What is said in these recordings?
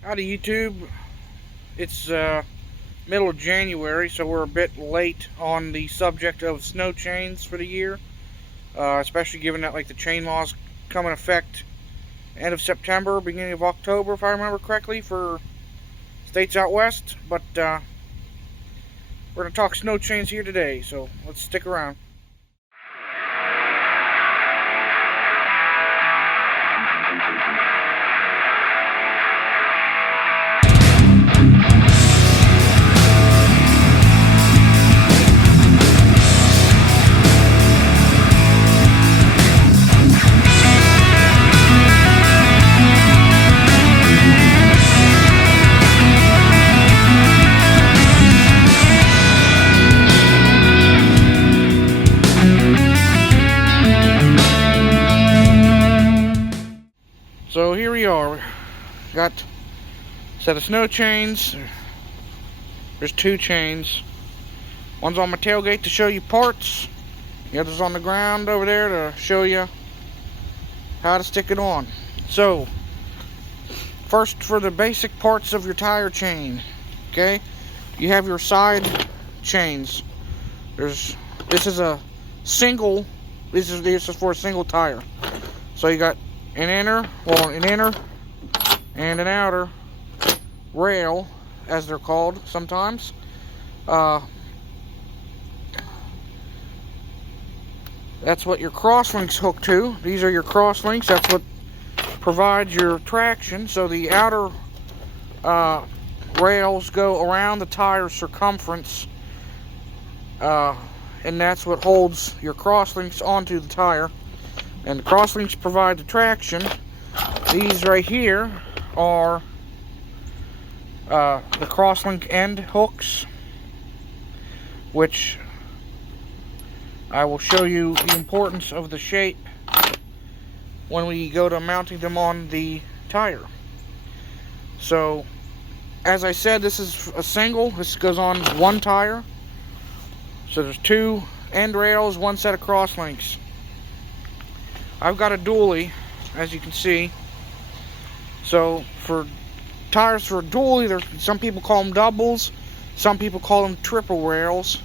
Howdy YouTube. It's middle of January, so we're a bit late on the subject of snow chains for the year, especially given that the chain laws come in effect end of September, beginning of October, if I remember correctly, for states out west. But we're going to talk snow chains here today, so let's stick around. So here we are. We got a set of snow chains. There's two chains. One's on my tailgate to show you parts. The other's on the ground over there to show you how to stick it on. So, first, for the basic parts of your tire chain, okay? You have your side chains. This is a single. This is for a single tire. So you got an inner and an outer rail, as they're called sometimes. That's what your crosslinks hook to. These are your crosslinks. That's what provides your traction. So the outer rails go around the tire circumference, and that's what holds your crosslinks onto the tire. And the crosslinks provide the traction. These right here are the crosslink end hooks, which I will show you the importance of the shape when we go to mounting them on the tire. So, as I said, this is a single. This goes on one tire. So there's two end rails, one set of crosslinks. I've got a dually, as you can see. So for tires for a dually, some people call them doubles, some people call them triple rails,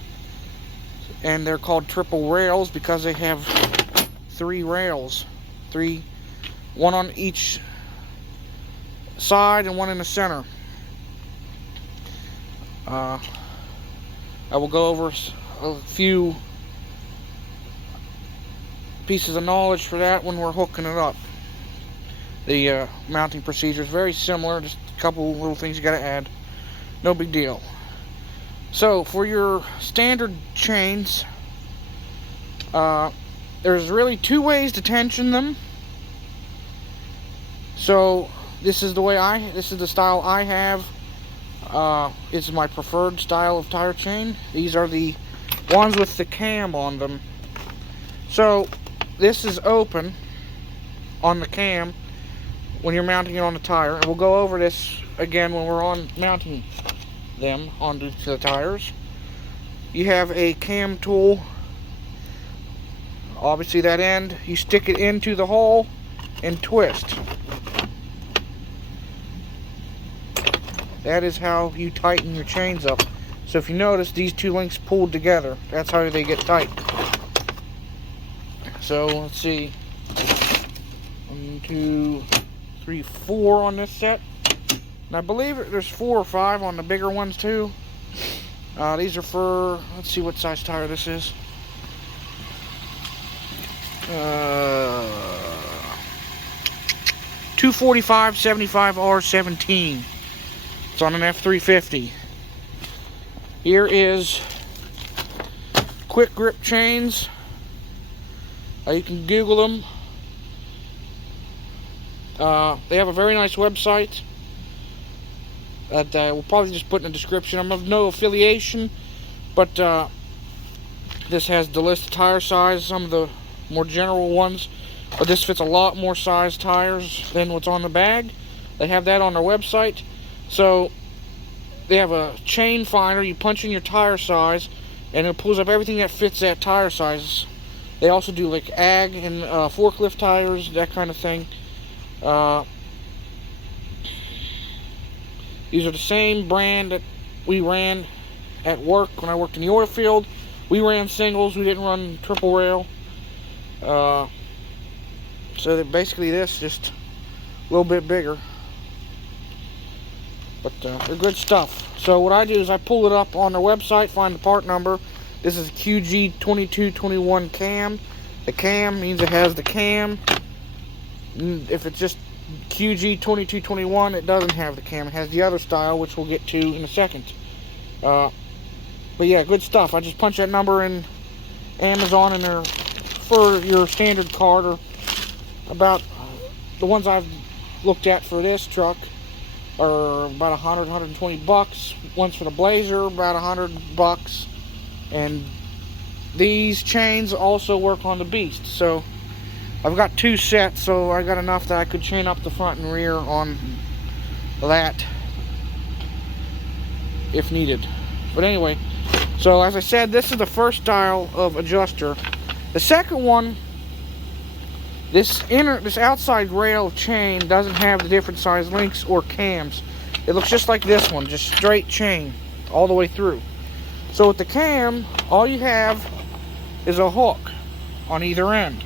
and they're called triple rails because they have three rails, one on each side and one in the center. I will go over a few pieces of knowledge for that when we're hooking it up. The mounting procedure is very similar, just a couple little things you got to add. No big deal. So for your standard chains, there's really two ways to tension them. So this is the style I have. It's my preferred style of tire chain. These are the ones with the cam on them. So this is open on the cam when you're mounting it on the tire. And we'll go over this again when we're on mounting them onto the tires. You have a cam tool. Obviously that end, you stick it into the hole and twist. That is how you tighten your chains up. So if you notice, these two links pulled together. That's how they get tight. So let's see, 1, 2, 3, 4 on this set, and I believe there's 4 or 5 on the bigger ones too. These are for, let's see what size tire this is. 245 75 R17. It's on an F350. Here is Quick Grip chains. You can Google them. They have a very nice website that we'll probably just put in the description. I'm of no affiliation, but this has the list of tire size, some of the more general ones, but this fits a lot more size tires than what's on the bag. They have that on their website. So they have a chain finder. You punch in your tire size and it pulls up everything that fits that tire size. They also do like ag and forklift tires, that kind of thing. These are the same brand that we ran at work when I worked in the oil field. We ran singles, we didn't run triple rail. So that basically this just a little bit bigger. But they're good stuff. So what I do is I pull it up on their website, find the part number. This is QG2221 cam. The cam means it has the cam. If it's just QG2221, it doesn't have the cam. It has the other style, which we'll get to in a second. But yeah, good stuff. I just punch that number in Amazon, and they're for your standard card, or about the ones I've looked at for this truck are about 100, 120 bucks. Ones for the Blazer, about 100 bucks. And these chains also work on the Beast. So I've got 2 sets, so I got enough that I could chain up the front and rear on that if needed. But anyway, so as I said, this is the first style of adjuster. The second one, this outside rail chain doesn't have the different size links or cams. It looks just like this one, just straight chain all the way through. So with the cam, all you have is a hook on either end.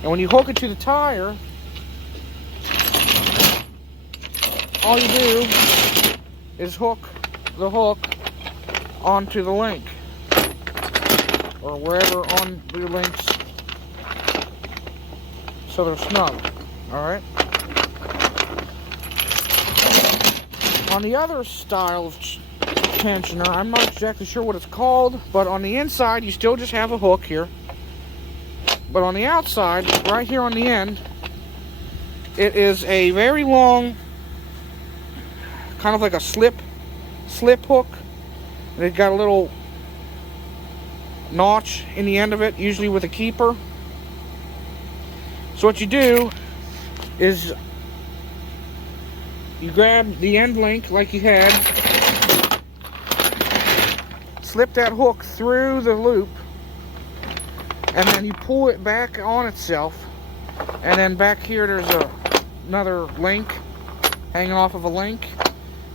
And when you hook it to the tire, all you do is hook the hook onto the link, or wherever on your links, so they're snug. Alright? On the other style of tensioner, I'm not exactly sure what it's called, but on the inside you still just have a hook here. But on the outside, right here on the end, it is a very long, kind of like a slip hook. And it's got a little notch in the end of it, usually with a keeper. So what you do is you grab the end link like you had, slip that hook through the loop, and then you pull it back on itself, and then back here there's another link hanging off of a link,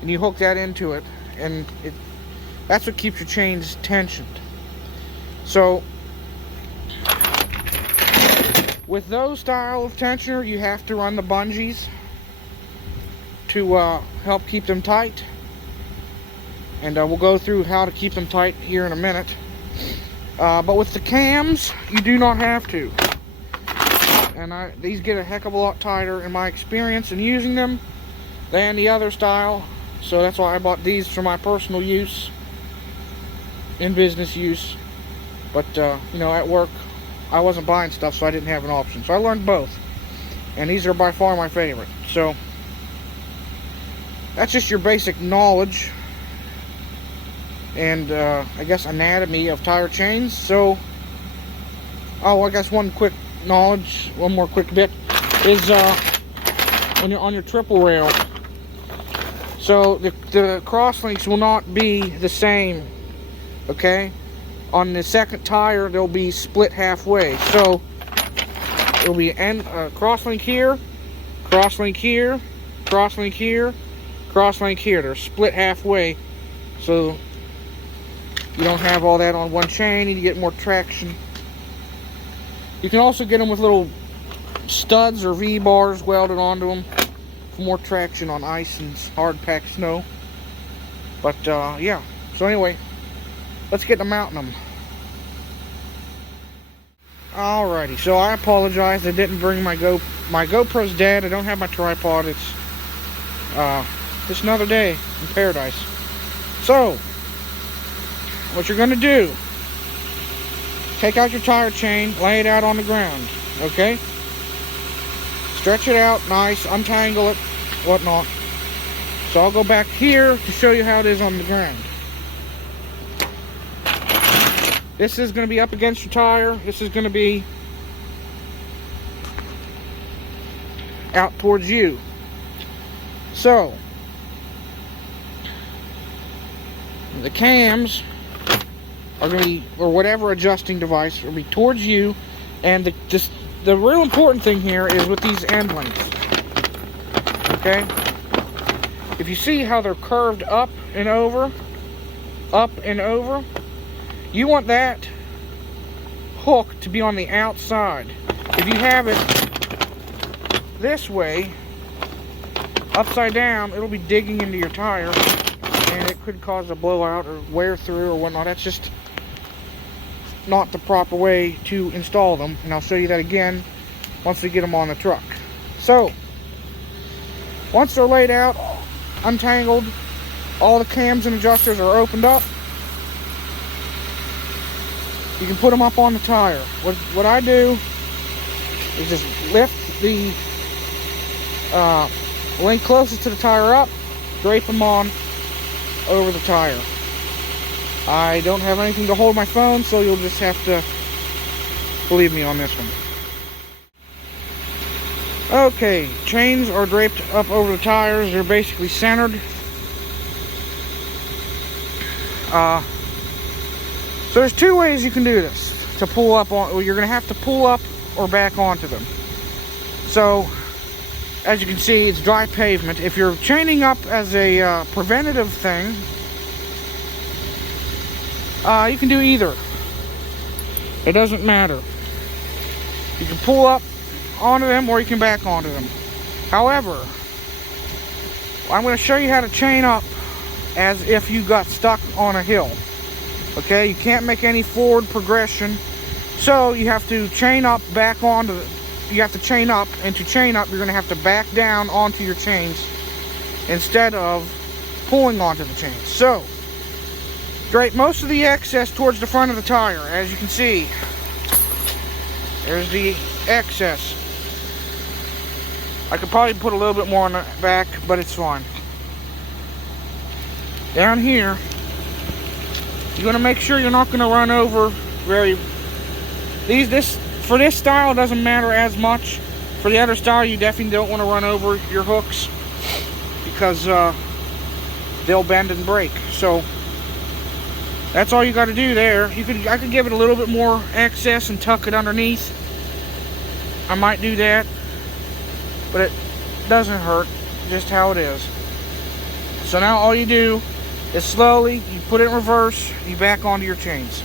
and you hook that into it, and that's what keeps your chains tensioned. So with those style of tensioner, you have to run the bungees to help keep them tight, and we'll go through how to keep them tight here in a minute. But with the cams, you do not have to. And these get a heck of a lot tighter in my experience in using them than the other style. So that's why I bought these for my personal use, in business use. But, you know, at work, I wasn't buying stuff, so I didn't have an option. So I learned both. And these are by far my favorite. So that's just your basic knowledge and I guess anatomy of tire chains. So, I guess one more quick bit is when you're on your triple rail. So the cross links will not be the same, okay? On the second tire, they'll be split halfway. So it'll be cross link here, cross link here, cross link here, cross link here. They're split halfway, so you don't have all that on one chain, and you get more traction. You can also get them with little studs or V-bars welded onto them for more traction on ice and hard-packed snow. But, yeah. So anyway, let's get to mounting them. Alrighty, so I apologize. I didn't bring my GoPro's dead. I don't have my tripod. It's just another day in paradise. So what you're going to do, take out your tire chain, lay it out on the ground, okay? Stretch it out nice, untangle it, whatnot. So I'll go back here to show you how it is on the ground. This is going to be up against your tire. This is going to be out towards you. So the cams are going to be, or whatever adjusting device, will be towards you. And the real important thing here is with these end links. Okay? if you see how they're curved up and over, you want that hook to be on the outside. If you have it this way, upside down, it'll be digging into your tire, and it could cause a blowout or wear through or whatnot. That's just not the proper way to install them, and I'll show you that again once we get them on the truck. So, once they're laid out, untangled, all the cams and adjusters are opened up, you can put them up on the tire. What I do is just lift the link closest to the tire up, drape them on over the tire. I don't have anything to hold my phone, so you'll just have to believe me on this one. Okay, chains are draped up over the tires. They're basically centered. So there's two ways you can do this to pull up on. Well, you're going to have to pull up or back onto them. So, as you can see, it's dry pavement. If you're chaining up as a preventative thing, you can do either. It doesn't matter. You can pull up onto them or you can back onto them. However, I'm going to show you how to chain up as if you got stuck on a hill. Okay, you can't make any forward progression, so you have to chain up back onto the, you have to chain up, and to chain up you're going to have to back down onto your chains instead of pulling onto the chains. So drape most of the excess towards the front of the tire. As you can see, there's the excess. I could probably put a little bit more on the back, but it's fine. Down here, you're going to make sure you're not going to run over for this style it doesn't matter as much. For the other style, you definitely don't want to run over your hooks because they'll bend and break. So that's all you got to do there. I could give it a little bit more excess and tuck it underneath. I might do that, but it doesn't hurt, just how it is. So now all you do is slowly, you put it in reverse, you back onto your chains.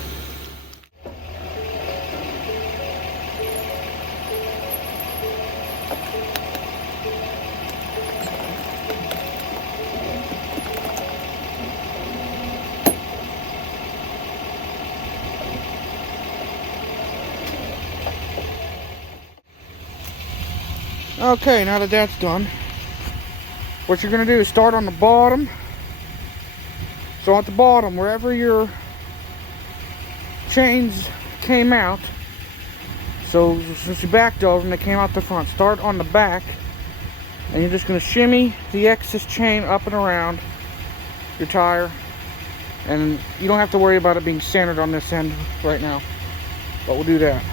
Okay, now that that's done, what you're going to do is start on the bottom. So at the bottom, wherever your chains came out, so since you backed over and they came out the front, start on the back, and you're just going to shimmy the excess chain up and around your tire, and you don't have to worry about it being centered on this end right now, but we'll do that.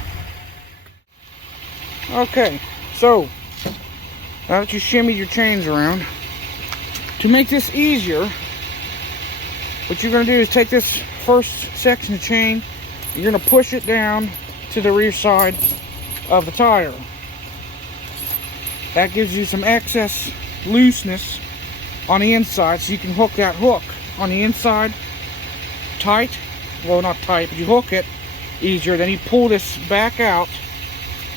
Okay, so now that you shimmied your chains around, to make this easier, what you're going to do is take this first section of chain, you're going to push it down to the rear side of the tire. That gives you some excess looseness on the inside, so you can hook that hook on the inside tight. Well, not tight, but you hook it easier. Then you pull this back out,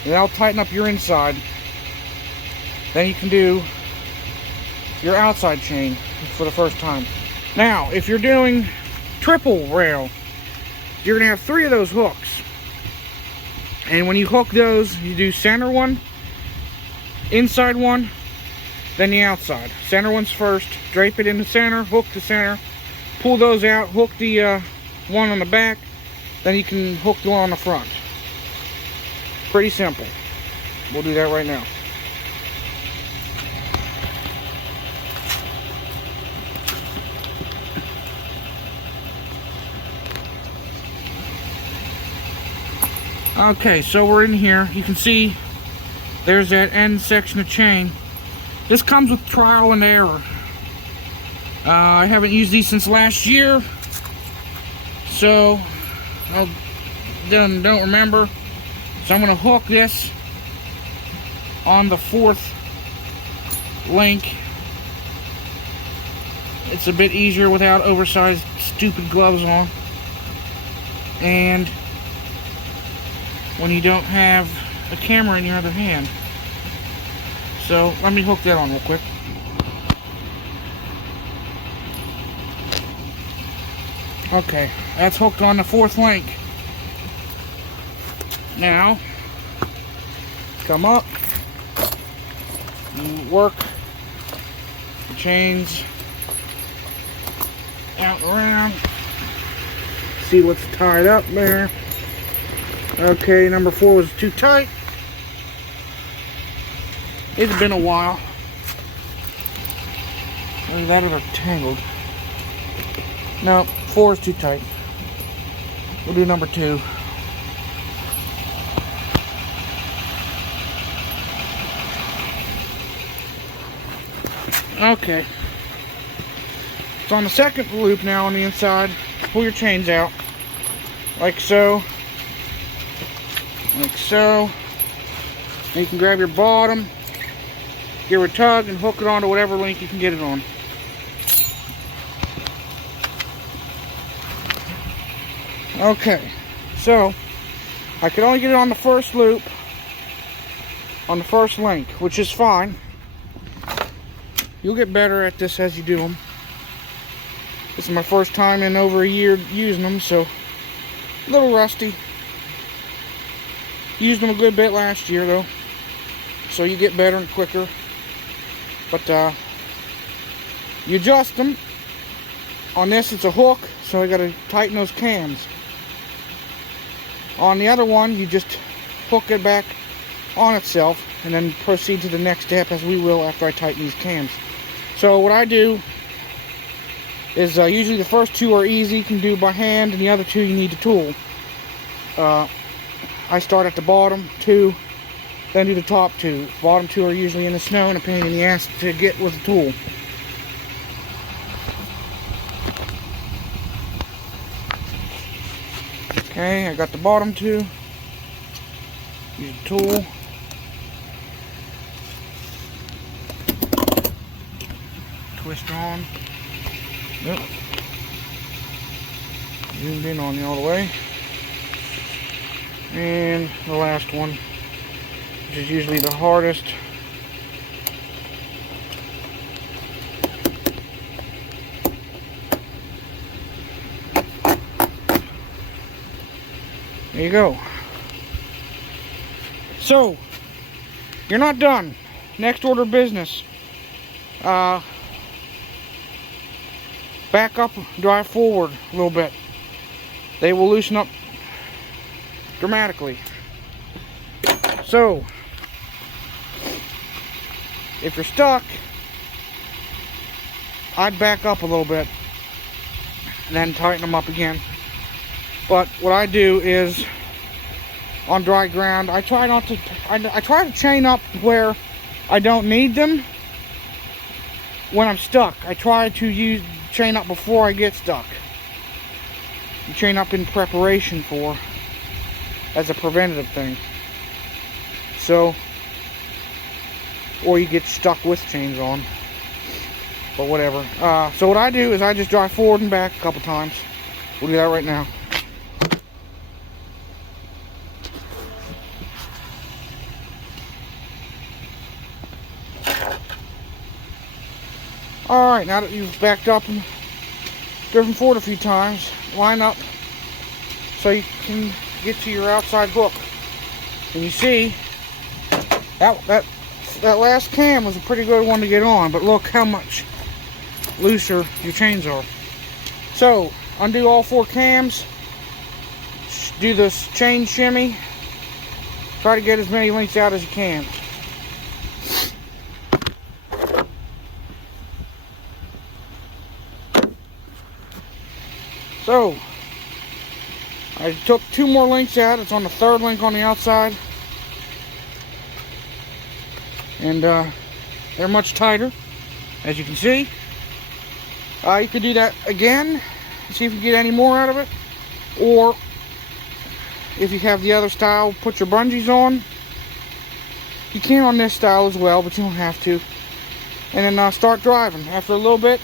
and that'll tighten up your inside. Then you can do your outside chain for the first time. Now, if you're doing triple rail, you're going to have 3 of those hooks. And when you hook those, you do center one, inside one, then the outside. Center one's first, drape it in the center, hook the center, pull those out, hook the one on the back, then you can hook the one on the front. Pretty simple. We'll do that right now. Okay, so we're in here. You can see there's that end section of chain. This comes with trial and error. I haven't used these since last year, so I don't remember. So I'm going to hook this on the 4th link It's a bit easier without oversized stupid gloves on. And when you don't have a camera in your other hand. So let me hook that on real quick. Okay, that's hooked on the 4th link. Now, come up, and work the chains out and around. See what's tied up there. Okay, number 4 was too tight. It's been a while. Either that or they're tangled. No, 4 is too tight. We'll do number 2. Okay. It's on the 2nd loop now on the inside. Pull your chains out. Like so. Like so. And you can grab your bottom, give it a tug, and hook it onto whatever link you can get it on. Okay, so I can only get it on the 1st loop, on the 1st link, which is fine. You'll get better at this as you do them. This is my first time in over a year using them, so a little rusty. Used them a good bit last year though, so you get better and quicker. But you adjust them. On this it's a hook, so I got to tighten those cams. On the other one, you just hook it back on itself and then proceed to the next step, as we will after I tighten these cams. So what I do is usually the first 2 are easy, you can do by hand, and the other 2 you need a tool. I start at the bottom 2, then do the top 2. Bottom 2 are usually in the snow and a pain in the ass to get with a tool. Okay, I got the bottom 2. Use the tool. Twist on. Yep. Zoomed in on you all the way. And the last one, which is usually the hardest. There you go. So, you're not done. Next order of business. Back up, drive forward a little bit. They will loosen up dramatically. So, if you're stuck, I'd back up a little bit and then tighten them up again. But what I do is, on dry ground, I try to chain up where I don't need them when I'm stuck. I try to chain up before I get stuck. You chain up in preparation for, as a preventative thing. So, or you get stuck with chains on, but whatever. So what I do is I just drive forward and back a couple times. We'll do that right now. Alright, now that you've backed up and driven forward a few times, line up so you can get to your outside hook. And you see, that last cam was a pretty good one to get on, but look how much looser your chains are. So, undo all 4 cams, do this chain shimmy, try to get as many links out as you can. So, I took 2 more links out. It's on the 3rd link on the outside. And they're much tighter, as you can see. You could do that again, see if you get any more out of it. Or, if you have the other style, put your bungees on. You can on this style as well, but you don't have to. And then start driving. After a little bit,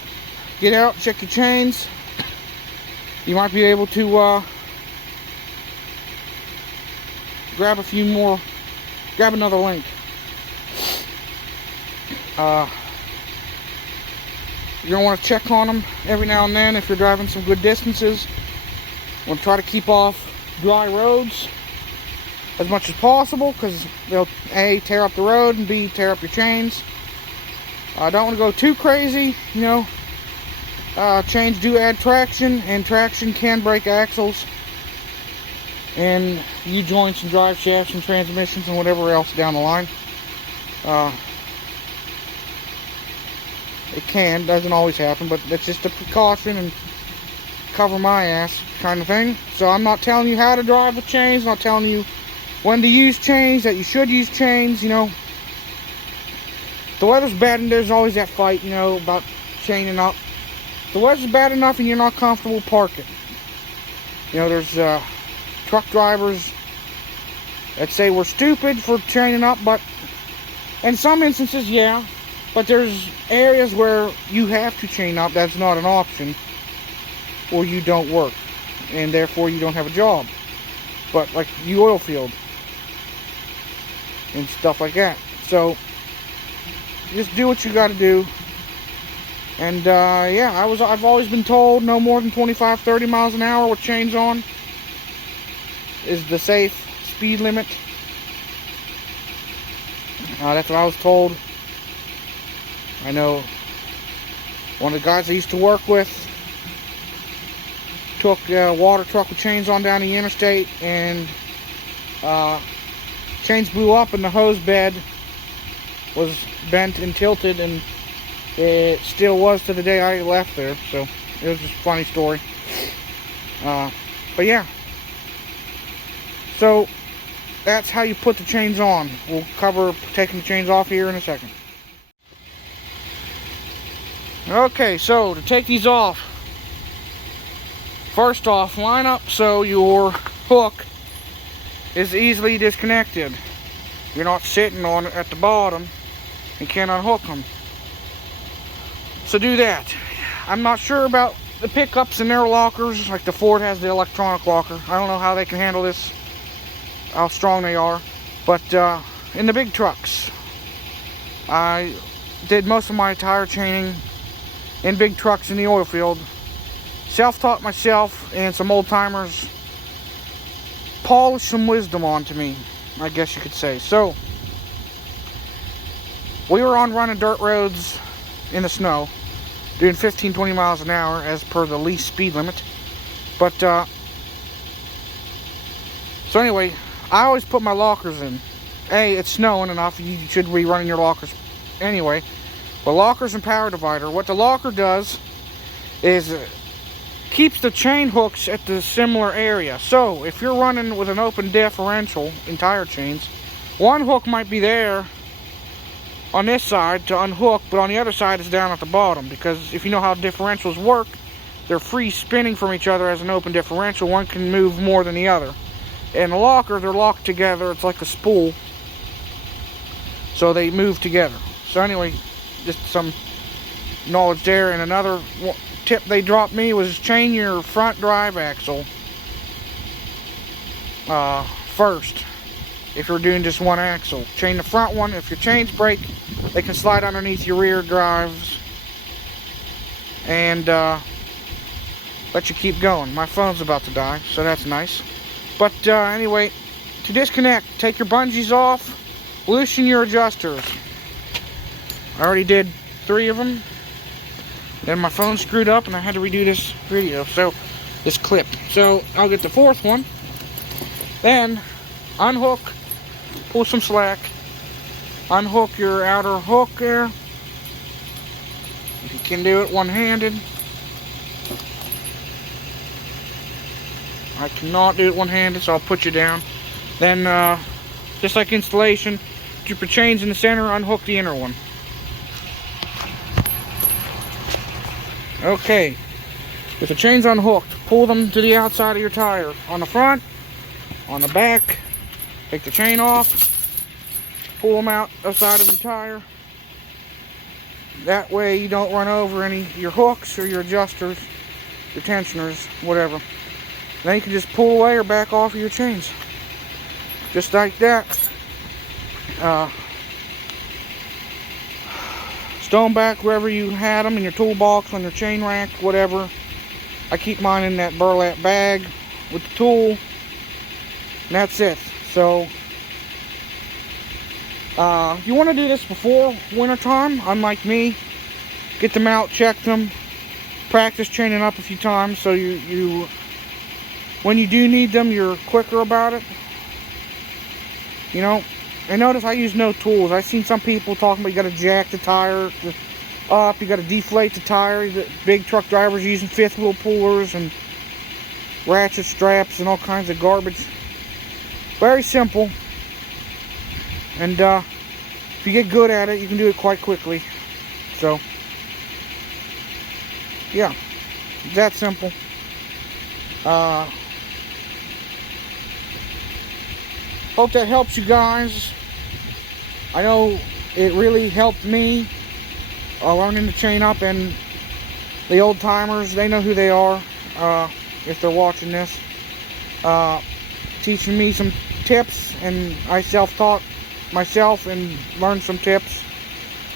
get out, check your chains. You might be able to grab another link. You're going to want to check on them every now and then if you're driving some good distances. You want to try to keep off dry roads as much as possible, because they'll A, tear up the road, and B, tear up your chains. I don't want to go too crazy, you know. Chains do add traction, and traction can break axles and U-joints and drive shafts and transmissions and whatever else down the line. It doesn't always happen, but that's just a precaution and cover my ass kind of thing. So I'm not telling you how to drive with chains, I'm not telling you when to use chains, that you should use chains, you know. The weather's bad and there's always that fight, you know, about chaining up. The weather's bad enough and you're not comfortable, park it. You know, there's truck drivers that say we're stupid for chaining up, but in some instances, yeah. But there's areas where you have to chain up, that's not an option, or you don't work, and therefore you don't have a job. But like the oil field and stuff like that. So just do what you got to do. And yeah, I've always been told no more than 25-30 miles an hour with chains on is the safe speed limit. That's what I was told. I know one of the guys I used to work with took a water truck with chains on down the interstate, and chains blew up and the hose bed was bent and tilted, and it still was to the day I left there. So it was just a funny story. But yeah, so that's how you put the chains on. We'll cover taking the chains off here in a second. Okay, so to take these off, first off, line up so your hook is easily disconnected. You're not sitting on it at the bottom and can't unhook them. So do that. I'm not sure about the pickups and their lockers, like the Ford has the electronic locker. I don't know how they can handle this, how strong they are. But in the big trucks, I did most of my tire chaining in big trucks in the oil field. Self-taught myself, and some old timers polished some wisdom onto me, I guess you could say. So we were on running dirt roads in the snow, doing 15-20 miles an hour as per the least speed limit. But so anyway, I always put my lockers in. It's snowing enough, you should be running your lockers anyway. But lockers and power divider, what the locker does is keeps the chain hooks at the similar area. So if you're running with an open differential in tire chains, one hook might be there on this side to unhook, but on the other side it's down at the bottom, because if you know how differentials work, they're free spinning from each other as an open differential. One can move more than the other. In a locker, they're locked together. It's like a spool, so they move together. So anyway, just some knowledge there. And another tip they dropped me was chain your front drive axle first. If you're doing just one axle, chain the front one. If your chains break, they can slide underneath your rear drives and let you keep going. My phone's about to die, so that's nice. But anyway, to disconnect, take your bungees off, loosen your adjusters. I already did 3 of them. Then my phone screwed up and I had to redo this video, so this clip. So I'll get the 4th one. Then unhook, pull some slack, unhook your outer hook there. If you can do it one-handed. I cannot do it one-handed, so I'll put you down. Then, just like installation, keep your chains in the center, unhook the inner one. Okay, with the chains unhooked, pull them to the outside of your tire. On the front, on the back, take the chain off, pull them out outside of the tire. That way you don't run over any of your hooks or your adjusters, your tensioners, whatever. Then you can just pull away or back off of your chains. Just like that. Stone back wherever you had them, in your toolbox, on your chain rack, whatever. I keep mine in that burlap bag with the tool. And that's it. So, if you want to do this before winter time, unlike me, get them out, check them, practice chaining up a few times so you when you do need them, you're quicker about it. You know, and notice I use no tools. I've seen some people talking about you got to jack the tire up, you got to deflate the tire. The big truck drivers using fifth wheel pullers and ratchet straps and all kinds of garbage. Very simple. And if you get good at it, you can do it quite quickly. So, yeah, that simple. Hope that helps you guys. I know it really helped me learning to chain up, and the old timers, they know who they are if they're watching this. Teaching me some tips, and I self-taught myself and learned some tips,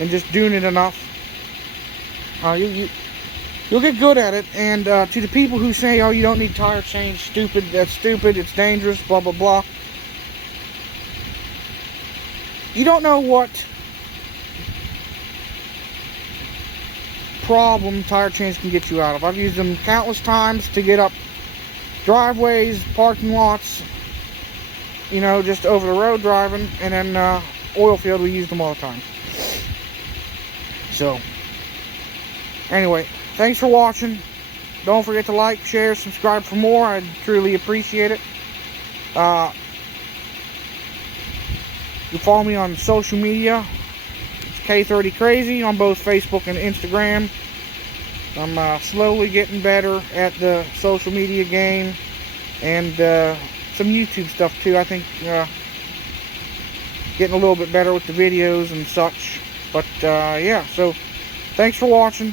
and just doing it enough. You'll get good at it. And to the people who say, oh, you don't need tire chains, stupid, that's stupid, it's dangerous, blah blah blah, you don't know what problem tire chains can get you out of. I've used them countless times to get up driveways, parking lots, you know, just over the road driving, and then oil field, we use them all the time. So, anyway, thanks for watching. Don't forget to like, share, subscribe for more. I'd truly appreciate it. You can follow me on social media. It's K30Crazy on both Facebook and Instagram. I'm slowly getting better at the social media game, and some YouTube stuff too. I think getting a little bit better with the videos and such. But yeah, so thanks for watching.